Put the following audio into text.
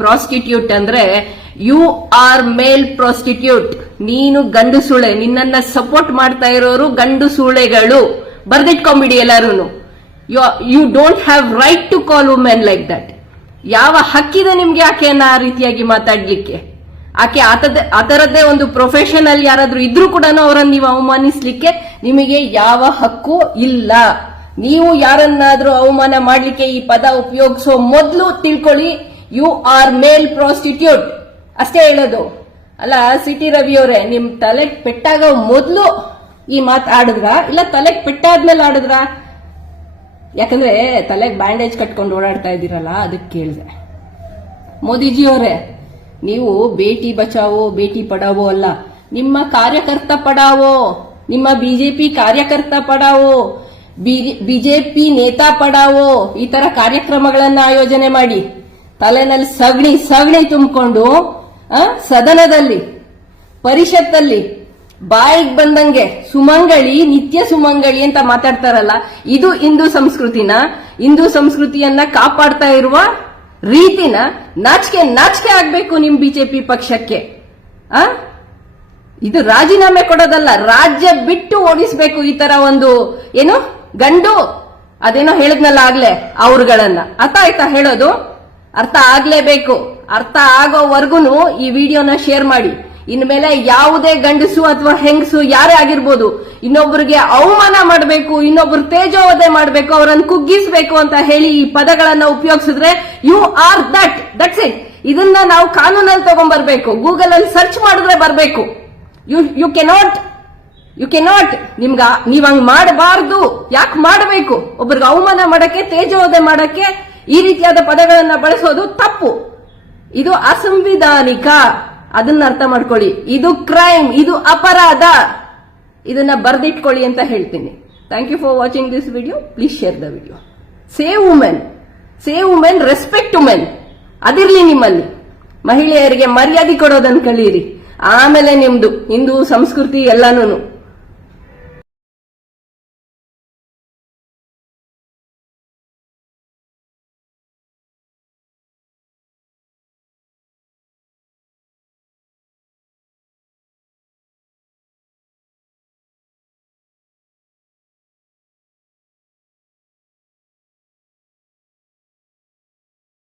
Prostitute ಅಂದ್ರೆ you are mail prostitute. ನೀನು ಗಂಡು ಸುಳೆ, ನಿನ್ನನ್ನ ಸಪೋರ್ಟ್ ಮಾಡ್ತಾ ಇರೋರು ಗಂಡು ಸುಳೆಗಳು. ಬರ್ದಿಟ್ಕೊಂಬಿಡಿ ಎಲ್ಲಾರು. You don't have right to call women like that. ಯಾವ ಹಕ್ಕಿದೆ ನಿಮ್ಗೆ ಆಕೆಯನ್ನ ಆ ರೀತಿಯಾಗಿ ಮಾತಾಡ್ಲಿಕ್ಕೆ? ಆಕೆ ಆತರದ್ದೇ ಒಂದು ಪ್ರೊಫೆಷನಲ್ ಯಾರಾದ್ರೂ ಇದ್ರೂ ಕೂಡ ಅವರನ್ನು ನೀವು ಅವಮಾನಿಸ್ಲಿಕ್ಕೆ ನಿಮಗೆ ಯಾವ ಹಕ್ಕು ಇಲ್ಲ. ನೀವು ಯಾರನ್ನಾದ್ರೂ ಅವಮಾನ ಮಾಡ್ಲಿಕ್ಕೆ ಈ ಪದ ಉಪಯೋಗಿಸೋ ಮೊದಲು ತಿಳ್ಕೊಳ್ಳಿ, ಯು ಆರ್ ಮೇಲ್ ಪ್ರಾಸ್ಟಿಟ್ಯೂಟ್ ಅಷ್ಟೇ ಹೇಳೋದು. ಅಲ್ಲ ಸಿಟಿ ರವಿ ಅವರೇ, ನಿಮ್ ತಲೆಗ್ ಪೆಟ್ಟಾಗ ಮೊದಲು ಈ ಮಾತು ಆಡಿದ್ರ ಇಲ್ಲ ತಲೆಗ್ ಪೆಟ್ಟಾದ್ಮೇಲೆ ಆಡಿದ್ರ? ಯಾಕಂದ್ರೆ ತಲೆಗ್ ಬ್ಯಾಂಡೇಜ್ ಕಟ್ಕೊಂಡು ಓಡಾಡ್ತಾ ಇದ್ದೀರಲ್ಲ, ಅದಕ್ಕೆ ಕೇಳಿದೆ. ಮೋದಿಜಿ ಅವರೇ, ನೀವು ಬೇಟಿ ಬಚಾವೋ ಬೇಟಿ ಪಡಾವೋ ಅಲ್ಲ, ನಿಮ್ಮ ಕಾರ್ಯಕರ್ತ ಪಡಾವೋ, ನಿಮ್ಮ ಬಿಜೆಪಿ ಕಾರ್ಯಕರ್ತ ಪಡಾವೋ, ಬಿಜೆಪಿ ನೇತಾ ಪಡಾವೋ, ಈ ತರ ಕಾರ್ಯಕ್ರಮಗಳನ್ನ ಆಯೋಜನೆ ಮಾಡಿ ತಲೆನಲ್ಲಿ ಸಗಣಿ ತುಂಬಿಕೊಂಡು ಸದನದಲ್ಲಿ ಪರಿಷತ್ತಲ್ಲಿ ಬಾಯಿಗೆ ಬಂದಂಗೆ ಸುಮಂಗಳಿ ನಿತ್ಯ ಸುಮಂಗಳಿ ಅಂತ ಮಾತಾಡ್ತಾರಲ್ಲ, ಇದು ಹಿಂದೂ ಸಂಸ್ಕೃತಿನ, ಹಿಂದೂ ಸಂಸ್ಕೃತಿಯನ್ನ ಕಾಪಾಡ್ತಾ ಇರುವ ರೀತಿನ ನಾಚಿಕೆ ಆಗ್ಬೇಕು ನಿಮ್ ಬಿಜೆಪಿ ಪಕ್ಷಕ್ಕೆ. ಇದು ರಾಜೀನಾಮೆ ಕೊಡೋದಲ್ಲ, ರಾಜ್ಯ ಬಿಟ್ಟು ಓಡಿಸ್ಬೇಕು ಈ ತರ ಒಂದು ಏನು ಗಂಡು ಅದೇನೋ ಹೇಳಿದ್ನಲ್ಲ ಆಗ್ಲೇ ಅವ್ರುಗಳನ್ನ. ಅರ್ಥ ಆಯ್ತಾ ಹೇಳೋದು? ಅರ್ಥ ಆಗ್ಲೇಬೇಕು. ಅರ್ಥ ಆಗೋವರೆಗೂ ಈ ವಿಡಿಯೋನ ಶೇರ್ ಮಾಡಿ. ಇನ್ಮೇಲೆ ಯಾವುದೇ ಗಂಡಸು ಅಥವಾ ಹೆಂಗಸು ಯಾರೇ ಆಗಿರ್ಬೋದು ಇನ್ನೊಬ್ಬರಿಗೆ ಅವಮಾನ ಮಾಡಬೇಕು, ಇನ್ನೊಬ್ರು ತೇಜೋವಧೆ ಮಾಡಬೇಕು, ಅವರನ್ನು ಕುಗ್ಗಿಸಬೇಕು ಅಂತ ಹೇಳಿ ಈ ಪದಗಳನ್ನ ಉಪಯೋಗಿಸಿದ್ರೆ ಯು ಆರ್ ದಟ್ಸ್ ಇಟ್. ಇದನ್ನ ನಾವು ಕಾನೂನಲ್ಲಿ ತಗೊಂಡ್ಬರ್ಬೇಕು, ಗೂಗಲ್ ಅಲ್ಲಿ ಸರ್ಚ್ ಮಾಡಿದ್ರೆ ಬರಬೇಕು. ಯು ಕೆನಾಟ್ ನೀವ್ ಹಂಗ್ ಮಾಡಬಾರ್ದು. ಯಾಕೆ ಮಾಡಬೇಕು? ಒಬ್ರಿಗೆ ಅವಮಾನ ಮಾಡಕ್ಕೆ, ತೇಜೋವಧೆ ಮಾಡಕ್ಕೆ ಈ ರೀತಿಯಾದ ಪದಗಳನ್ನ ಬಳಸೋದು ತಪ್ಪು. ಇದು ಅಸಂವಿಧಾನಿಕ. ಅದನ್ನ ಅರ್ಥ ಮಾಡ್ಕೊಳ್ಳಿ. ಇದು ಕ್ರೈಮ್, ಇದು ಅಪರಾಧ. ಇದನ್ನ ಬರ್ದಿಟ್ಕೊಳ್ಳಿ ಅಂತ ಹೇಳ್ತೀನಿ. Thank you for watching this video. Please share the video. Save women, respect women ಅದಿರ್ಲಿ ನಿಮ್ಮಲ್ಲಿ. ಮಹಿಳೆಯರಿಗೆ ಮರ್ಯಾದೆ ಕೊಡೋದನ್ನ ಕಲೀರಿ. ಆಮೇಲೆ ನಿಮ್ದು ಹಿಂದೂ ಸಂಸ್ಕೃತಿ ಎಲ್ಲಾನು